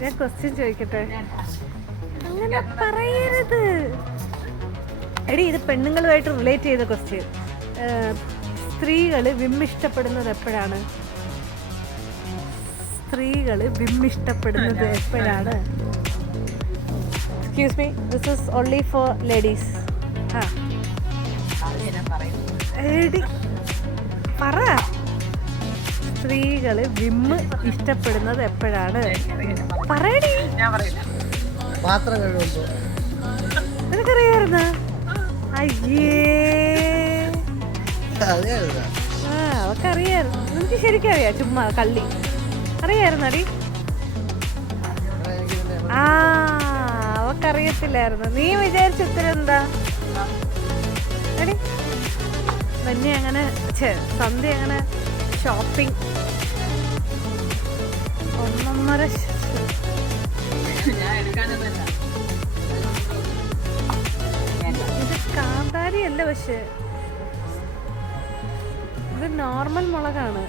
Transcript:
ഞാൻ ക്വസ്റ്റ്യൻ ചോദിക്കട്ടെ? അങ്ങനെ പറയരുത് എടി. ഇത് പെണ്ണുങ്ങളുമായിട്ട് റിലേറ്റ് ചെയ്ത ക്വസ്റ്റ്യൻ. സ്ത്രീകള് വിമ്മിഷ്ടപ്പെടുന്നത് എപ്പോഴാണ്? സ്ത്രീകള് വിമ്മിഷ്ടപ്പെടുന്നത് എപ്പോഴാണ്? Excuse me, this is only for ladies. എടി പറ. സ്ത്രീകള് വിമ്മ് ഇഷ്ടപ്പെടുന്നത് എപ്പോഴാണ്? പറയടി. പാത്രം കഴുകുമ്പോ. നിനക്കറിയായിരുന്ന? അയ്യേ, അവക്കറിയായിരുന്നു. നിനക്ക് ശരിക്കും അറിയാം? ചുമ്മാ കള്ളി. അറിയായിരുന്നടി? അവക്കറിയത്തില്ലായിരുന്നു. നീ വിചാരിച്ച ഉത്തരം എന്താ? എടി തന്നെ അങ്ങനെ സന്ധ്യ അങ്ങനെ ഷോപ്പിംഗ് ഒന്നൊന്നര. ഇത് കാന്താരി അല്ല, പക്ഷെ ഇത് നോർമൽ മുളകാണ്.